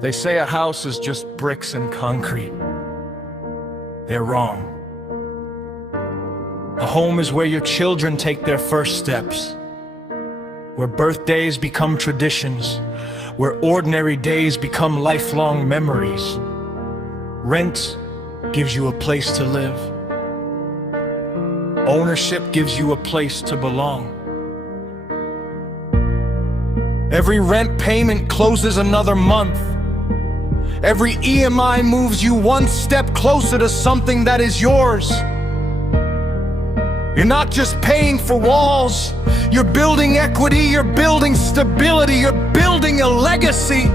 They say a house is just bricks and concrete. They're wrong. A home is where your children take their first steps, where birthdays become traditions, where ordinary days become lifelong memories. Rent gives you a place to live. Ownership gives you a place to belong. Every rent payment closes another month. Every EMI moves you one step closer to something that is yours. You're not just paying for walls, you're building equity, you're building stability, you're building a legacy.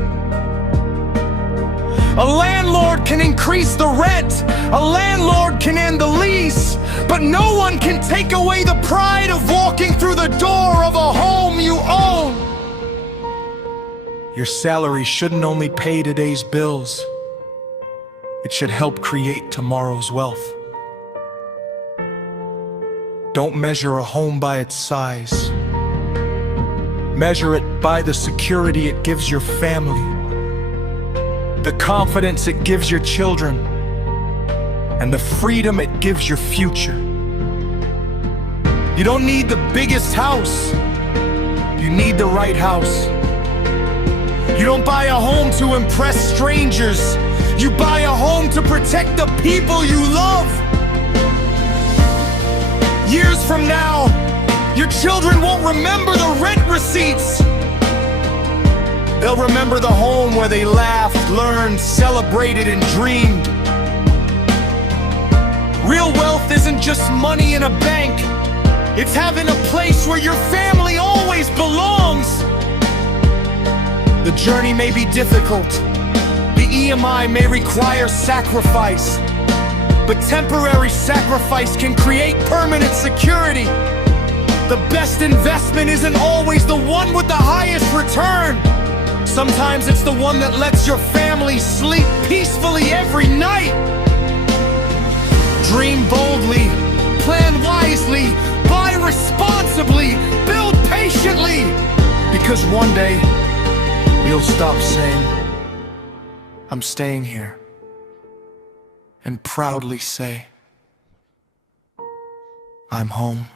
A landlord can increase the rent, a landlord can end the lease, but no one can take away the pride of walking through the door of a home you own. Your salary shouldn't only pay today's bills, it should help create tomorrow's wealth. Don't measure a home by its size. Measure it by the security it gives your family, the confidence it gives your children, and the freedom it gives your future. You don't need the biggest house, you need the right house. You don't buy a home to impress strangers, you buy a home to protect the people you love. Years from now, your children won't remember the rent receipts. They'll remember the home where they laughed, learned, celebrated, and dreamed. Real wealth isn't just money in a bank. It's having a place where your family always belongs. The journey may be difficult. The EMI may require sacrifice. But temporary sacrifice can create permanent security. The best investment isn't always the one with the highest return. Sometimes it's the one that lets your family sleep peacefully every night. Dream boldly, plan wisely, buy responsibly, build patiently. Because one day, you'll stop saying, "I'm staying here," and proudly say, "I'm home."